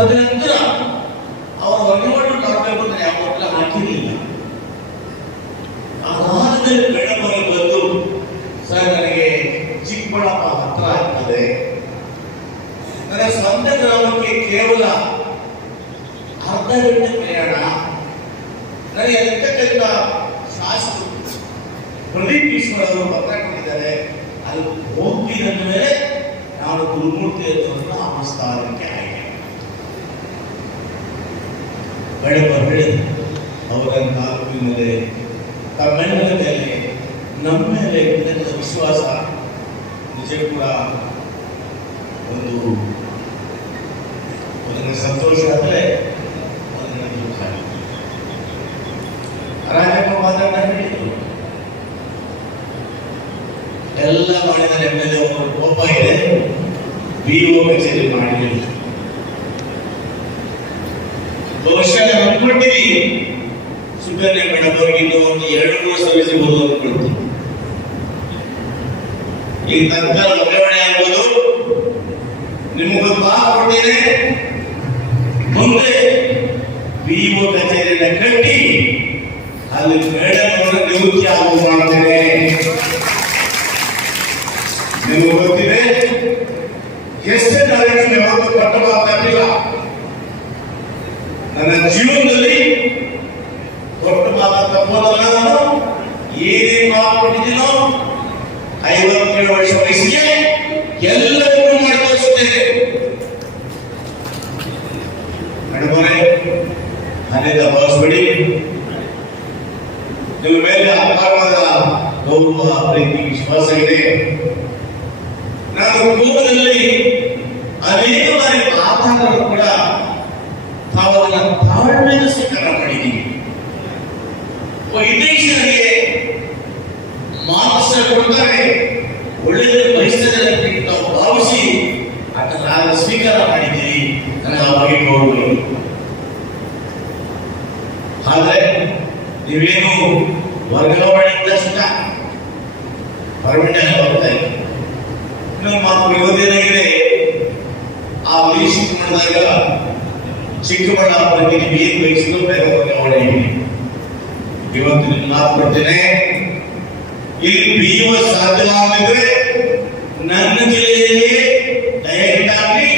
ತದನಂತರ ಅವರು ಹೊರಗಡೆ ಮಾಡಬೇಕು ಅಂತ ಯಾವ ಹಾಕಿರಲಿಲ್ಲ. ಅದಾದ್ಮೇಲೆ ಮೇಡಮ್ ಅವರು ಬಂದು, ಸರ್ ನನಗೆ ಚಿಕ್ಕಬಳ್ಳಾಪುರ ಹತ್ರ ಆಗ್ತದೆ, ನನ್ನ ಸ್ವಂತ ಗ್ರಾಮಕ್ಕೆ ಕೇವಲ ಅರ್ಧ ಗಂಟೆ ಪ್ರಯಾಣ, ನನಗೆ ಎತ್ತಕ್ಕಂತ ಶಾಸಕರು ಪ್ರದೀಪ್ ಈಶ್ವರ್ ಅವರು ಪತ್ರ ಕೊಟ್ಟಿದ್ದಾರೆ, ಅದು ಹೋಗ್ತಿದ ಮೇಲೆ ನಾನು ಗುರುಮೂರ್ತಿ ಅವರನ್ನು ಆ ಸ್ಥಾನಕ್ಕೆ ಆಯ್ಕೆ ಮೇಡಮ್ ಅವರು ಹೇಳಿದ್ರು. ಅವರ ತಾಲೂಕಿನ ಮೇಲೆ, ತಮ್ಮೆಲ್ಲರ ಮೇಲೆ, ನಮ್ಮ ಮೇಲೆ ಇದ್ದಂಥ ವಿಶ್ವಾಸ ನಿಜ ಕೂಡ ಒಂದು ನನಗೆ ಸಂತೋಷ ಆದರೆ ಅದನ್ನು ದುಃಖ. ರಾಜಪ್ಪ ಮಾತಾಡ ಹೇಳಿದ್ರು, ಎಲ್ಲ ಮಾಡಿದರೆ ಮೇಲೆ ಒಬ್ಬರು ಕೋಪ ಇದೆ, BO ಕಚೇರಿ ಮಾಡಿರಲಿಲ್ಲ. ಬಹುಶಃ ಅನ್ಕೊಂಡಿದ್ದೀವಿ ಸುಬ್ರಹ್ಮಣ್ಯ ಮೇಡಮ್ ಅವರಿಗೆ ಇನ್ನೂ ಒಂದು 2-3 ಸಲ್ಲಿಸಬಹುದು ಅನ್ಕೊಳ್ತೀವಿ. ಈ ತನಕ ವರ್ಗಾವಣೆ ಆಗುವುದು ನಿಮಗೊಂದು ಕೊಟ್ಟಿದೆ. ಮುಂದೆ BO ಕಚೇರಿಯನ್ನು ಕಟ್ಟಿ ಅಲ್ಲಿ ಮೇಡಮ್ ಅವರ ನಿವೃತ್ತಿ ಆಗುವ ಮಾಡ್ತೇನೆ. ನಿಮಗೆ ಗೊತ್ತಿದೆ, ಎಷ್ಟೇ ತಾರೀಕು ಯಾವುದು ಕಟ್ಟಬಾರ್ದಿಲ್ಲ. ನನ್ನ ಜೀವನದಲ್ಲಿ ಕೊಟ್ಟಬಾರ್ದ ತಪ್ಪೋದಲ್ಲ. ನಾನು ಏನೇನು ಮಾಡಿಕೊಟ್ಟಿದ್ದೀನೋ 57 ವರ್ಷ ವಯಸ್ಸಿಗೆ ಎಲ್ಲವನ್ನೂ ಮಾಡಿ ತೋರಿಸುತ್ತೇನೆ. ಮೇಡಮರೇ, ನನ್ನಿಂದ ಭಾವಿಸಬೇಡಿ. ನಿಮ್ಮ ಮೇಲೆ ಅಪಾರವಾದ ಗೌರವ, ಪ್ರೀತಿ, ವಿಶ್ವಾಸ ಇದೆ. ನಾನು ಕೋಪದಲ್ಲಿ ಅನೇಕ ಬಾರಿ ಮಾತಾಡಲು ಕೂಡ ತಾವು ಅದನ್ನು ತಾಳ್ಮೆಯಿಂದ ಸ್ವೀಕಾರ ಮಾಡಿದ್ದೀವಿ. ಹಿತೈಷಿಗಳಿಗೆ ಮಾರ್ಕ್ಸ್ ಕೊಡ್ತಾರೆ, ಒಳ್ಳೆಯದನ್ನು ಬಯಸ್ತದೆ ನಾವು ಭಾವಿಸಿ ಅದನ್ನು ಸ್ವೀಕಾರ ಮಾಡಿದ್ದೀವಿ. ನನಗೆ ಆ ಬಗ್ಗೆ ಗೌರವ ಇದೆ. ಆದರೆ ನೀವೇನು ವರ್ಗಾವಣೆ ತಕ್ಷಣ ಪರ್ಮನೆಂಟ್ ಬರ್ತಾ ಇದೆ. ಇನ್ನೊಂದು ಮಾತು ಇವತ್ತೇನಾಗಿದೆ, ಆ ಲೀಸ್ಟ್ ಮಾಡಿದಾಗ ಚಿಕ್ಕಬಳ್ಳಾಪುರಕ್ಕೆ ನೀವು ಏನು ಬಯಸಿದ್ರು ಬೇಗ ವರ್ಗಾವಣೆ ಇದೆ. ಇವತ್ತು ನಿಮ್ಮ ಮಾತು ಕೊಡ್ತೇನೆ, ಇಲ್ಲಿ BO ಸಾಧ್ಯವಾಗಿದ್ರೆ ನನ್ನ ಜಿಲ್ಲೆಯಲ್ಲಿ ಡೈರೆಕ್ಟ್ ಆಗಿ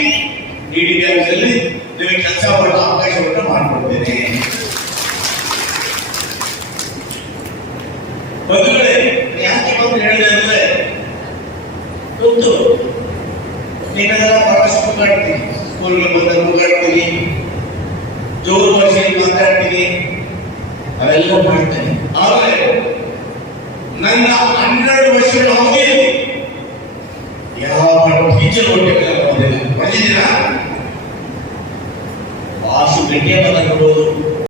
DDP ಆಫೀಸಲ್ಲಿ ನಿಮಗೆ ಕೆಲಸ ಮಾಡೋ ಅವಕಾಶವನ್ನು ಮಾಡಿಕೊಡ್ತೇನೆ. ಬಂಧುಗಳೇ, ಯಾಕೆ ಬಂದು ಹೇಳಿದೆ ಅಂದ್ರೆ, ಗೊತ್ತು ನೀವೆಲ್ಲ ಬಹಳಷ್ಟು ಮಾತಾಡ್ತೀನಿ, ಸ್ಕೂಲ್ಗೆ ಬಂದಾಗ ಮಾತಾಡ್ತೀನಿ, ಜೋರು ಭಾಷೆಯಲ್ಲಿ ಮಾತಾಡ್ತೀನಿ, ಅವೆಲ್ಲ ಮಾಡ್ತೇನೆ. ಆದರೆ ನನ್ನ 12 ವರ್ಷಗಳ ಅವಧಿ